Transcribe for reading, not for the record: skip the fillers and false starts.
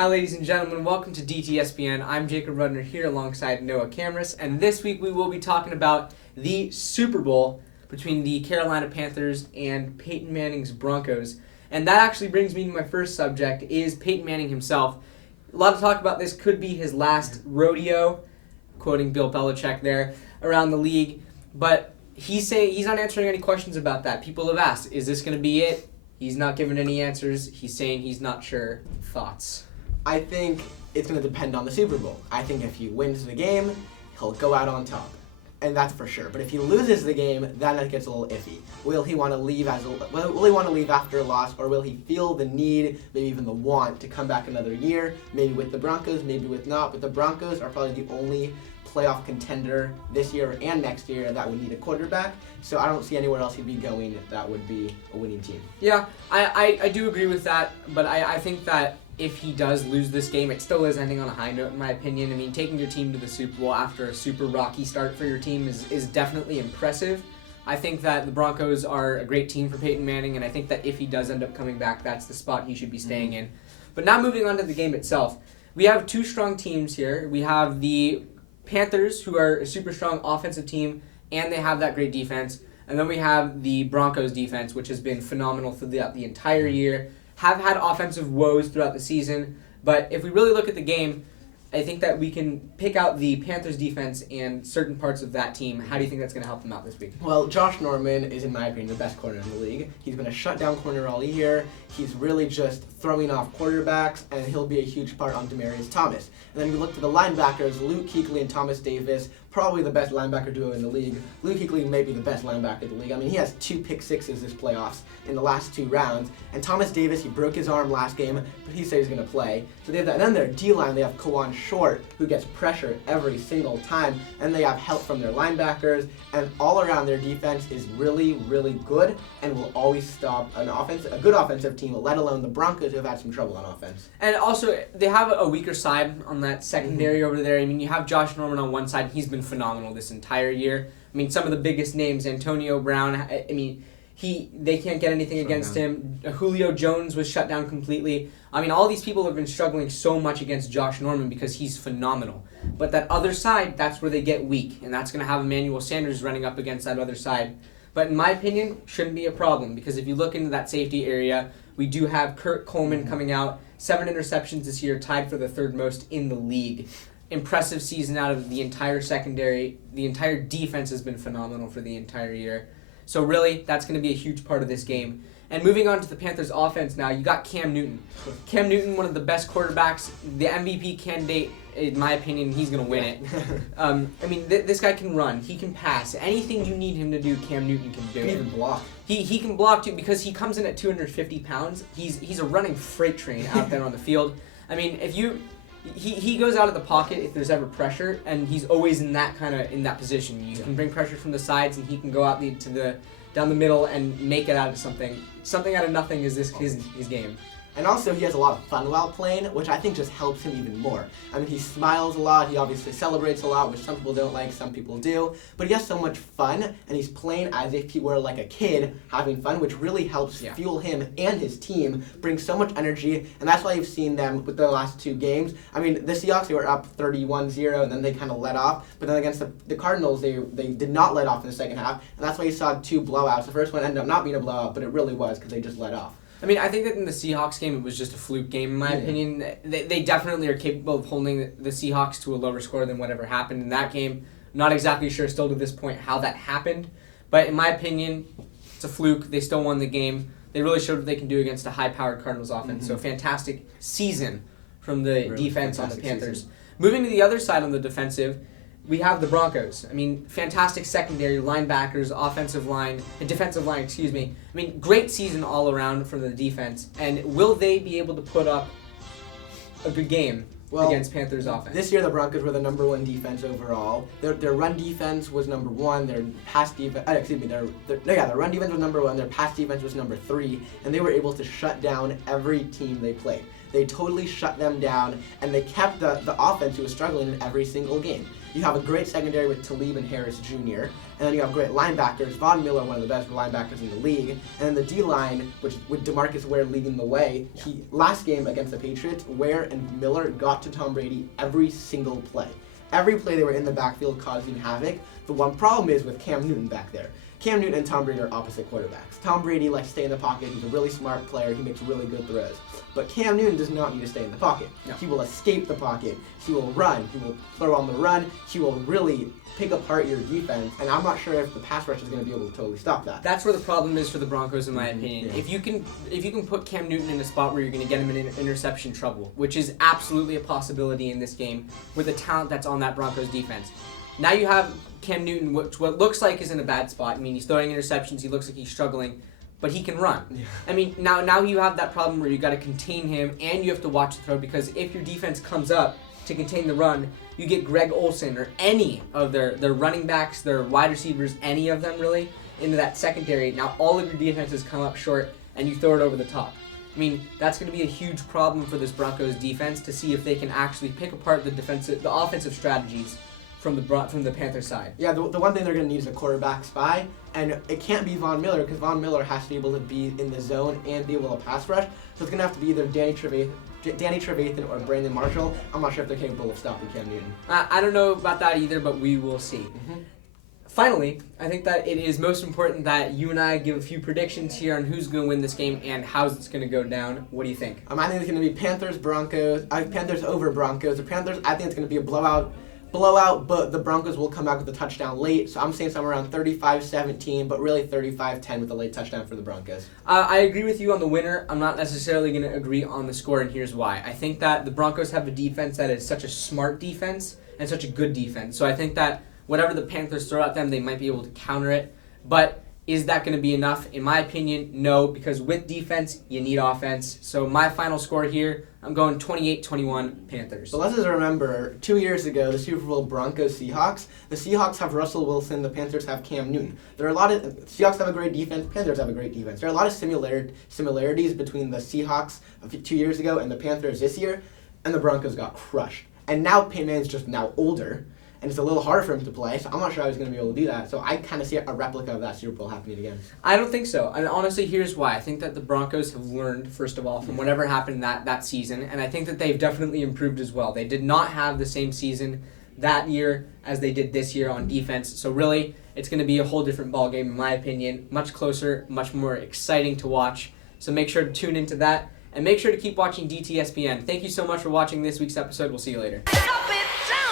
Hi ladies and gentlemen, welcome to DTSPN. I'm Jacob Rudner here alongside Noah Cameras, and this week we will be talking about the Super Bowl between the Carolina Panthers and Peyton Manning's Broncos. And that actually brings me to my first subject, is Peyton Manning himself. A lot of talk about this could be his last rodeo, quoting Bill Belichick there, around the league, but he's saying he's not answering any questions about that. People have asked, is this going to be it? He's not giving any answers. He's saying he's not sure. Thoughts? I think it's going to depend on the Super Bowl. I think if he wins the game, he'll go out on top. And that's for sure. But if he loses the game, then it gets a little iffy. Will he want to leave will he want to leave after a loss, or will he feel the need, maybe even the want, to come back another year, maybe with the Broncos, maybe with not. But the Broncos are probably the only playoff contender this year and next year that would need a quarterback. So I don't see anywhere else he'd be going that would be a winning team. Yeah, I do agree with that, but I think that if he does lose this game, it still is ending on a high note in my opinion. I mean, taking your team to the Super Bowl after a super rocky start for your team is definitely impressive. I think that the Broncos are a great team for Peyton Manning, and I think that if he does end up coming back, that's the spot he should be staying in. But now moving on to the game itself, we have two strong teams here. We have the Panthers, who are a super strong offensive team, and they have that great defense. And then we have the Broncos defense, which has been phenomenal throughout the entire year, have had offensive woes throughout the season. But if we really look at the game, I think that we can pick out the Panthers defense and certain parts of that team. How do you think that's going to help them out this week? Well, Josh Norman is, in my opinion, the best corner in the league. He's been a shutdown corner all year. He's really just throwing off quarterbacks, and he'll be a huge part on Demaryius Thomas. And then you look to the linebackers, Luke Kuechly and Thomas Davis, probably the best linebacker duo in the league. Luke Kuechly may be the best linebacker in the league. I mean, he has 2 pick sixes this playoffs in the last 2 rounds. And Thomas Davis, he broke his arm last game, but he said he's going to play. So they have that. And then their D-line, they have Kawan Short, who gets pressure every single time. And they have help from their linebackers. And all around, their defense is really, really good and will always stop a good offensive team, let alone the Broncos, who have had some trouble on offense. And also, they have a weaker side on that secondary over there. I mean, you have Josh Norman on one side. He's been phenomenal this entire year. I mean, some of the biggest names, Antonio Brown, I mean, they can't get anything against him. Julio Jones was shut down completely. I mean, all these people have been struggling so much against Josh Norman because he's phenomenal. But that other side, that's where they get weak, and that's going to have Emmanuel Sanders running up against that other side. But in my opinion, shouldn't be a problem, because if you look into that safety area, we do have Kurt Coleman coming out, 7 interceptions this year, tied for the 3rd most in the league. Impressive season out of the entire secondary. The entire defense has been phenomenal for the entire year. So really, that's going to be a huge part of this game. And moving on to the Panthers offense now, you got Cam Newton. Cam Newton, one of the best quarterbacks, the MVP candidate, in my opinion, he's going to win it. I mean, this guy can run. He can pass. Anything you need him to do, Cam Newton can do. He can even block. He can block too, because he comes in at 250 pounds. He's a running freight train out there on the field. I mean, if you... He goes out of the pocket if there's ever pressure, and he's always in that position. You can bring pressure from the sides, and he can go out down the middle and make it out of something. Something out of nothing is his game. And also, he has a lot of fun while playing, which I think just helps him even more. I mean, he smiles a lot, he obviously celebrates a lot, which some people don't like, some people do. But he has so much fun, and he's playing as if he were like a kid having fun, which really helps fuel him and his team, bring so much energy. And that's why you've seen them with the last 2 games. I mean, the Seahawks, they were up 31-0, and then they kind of let off. But then against the Cardinals, they did not let off in the second half. And that's why you saw 2 blowouts. The first one ended up not being a blowout, but it really was, because they just let off. I mean, I think that in the Seahawks game, it was just a fluke game, in my opinion. They definitely are capable of holding the Seahawks to a lower score than whatever happened in that game. Not exactly sure still to this point how that happened. But in my opinion, it's a fluke. They still won the game. They really showed what they can do against a high-powered Cardinals offense. So fantastic season from the defense on the Panthers. Season. Moving to the other side on the defensive, we have the Broncos. I mean, fantastic secondary, linebackers, defensive line, I mean, great season all around from the defense. And will they be able to put up a good game against Panthers offense? This year, the Broncos were the number 1 defense overall. Their run defense was number 1. Their pass defense, their run defense was number 1. Their pass defense was number 3, and they were able to shut down every team they played. They totally shut them down, and they kept the offense who was struggling in every single game. You have a great secondary with Talib and Harris Jr., and then you have great linebackers. Von Miller, one of the best linebackers in the league, and then the D-line, which with DeMarcus Ware leading the way. Last game against the Patriots, Ware and Miller got to Tom Brady every single play. Every play they were in the backfield causing havoc. The one problem is with Cam Newton back there. Cam Newton and Tom Brady are opposite quarterbacks. Tom Brady likes to stay in the pocket. He's a really smart player. He makes really good throws. But Cam Newton does not need to stay in the pocket. No. He will escape the pocket. He will run. He will throw on the run. He will really pick apart your defense. And I'm not sure if the pass rush is going to be able to totally stop that. That's where the problem is for the Broncos, in my opinion. Yeah. If you can put Cam Newton in a spot where you're going to get him in interception trouble, which is absolutely a possibility in this game with the talent that's on that Broncos defense. Now you have Cam Newton, which what looks like is in a bad spot. I mean, he's throwing interceptions. He looks like he's struggling, but he can run. Yeah. I mean, now you have that problem where you got to contain him, and you have to watch the throw, because if your defense comes up to contain the run, you get Greg Olsen or any of their running backs, their wide receivers, any of them really, into that secondary. Now all of your defenses come up short, and you throw it over the top. I mean, that's going to be a huge problem for this Broncos defense to see if they can actually pick apart the offensive strategies from the Panthers side. Yeah, the one thing they're going to need is a quarterback spy, and it can't be Von Miller, because Von Miller has to be able to be in the zone and be able to pass rush. So it's going to have to be either Danny Trevathan or Brandon Marshall. I'm not sure if they're capable of stopping Cam Newton. I don't know about that either, but we will see. Mm-hmm. Finally, I think that it is most important that you and I give a few predictions here on who's going to win this game and how it's going to go down. What do you think? I think it's going to be Panthers over Broncos. The Panthers, I think it's going to be a blowout, but the Broncos will come back with a touchdown late. So I'm saying somewhere around 35-17, but really 35-10 with a late touchdown for the Broncos. I agree with you on the winner. I'm not necessarily going to agree on the score, and here's why. I think that the Broncos have a defense that is such a smart defense and such a good defense. So I think that whatever the Panthers throw at them, they might be able to counter it. But is that going to be enough? In my opinion, no, because with defense, you need offense. So my final score here, I'm going 28-21 Panthers. But let's just remember, 2 years ago, the Super Bowl Broncos-Seahawks. The Seahawks have Russell Wilson. The Panthers have Cam Newton. Seahawks have a great defense. Panthers have a great defense. There are a lot of similarities between the Seahawks of 2 years ago and the Panthers this year, and the Broncos got crushed. And now Peyton Manning's just now older, and it's a little harder for him to play, so I'm not sure how he's going to be able to do that. So I kind of see a replica of that Super Bowl happening again. I don't think so. And honestly, here's why. I think that the Broncos have learned, first of all, from whatever happened that season, and I think that they've definitely improved as well. They did not have the same season that year as they did this year on defense, so really, it's going to be a whole different ballgame, in my opinion. Much closer, much more exciting to watch. So make sure to tune into that, and make sure to keep watching DTSPN. Thank you so much for watching this week's episode. We'll see you later. Up and down.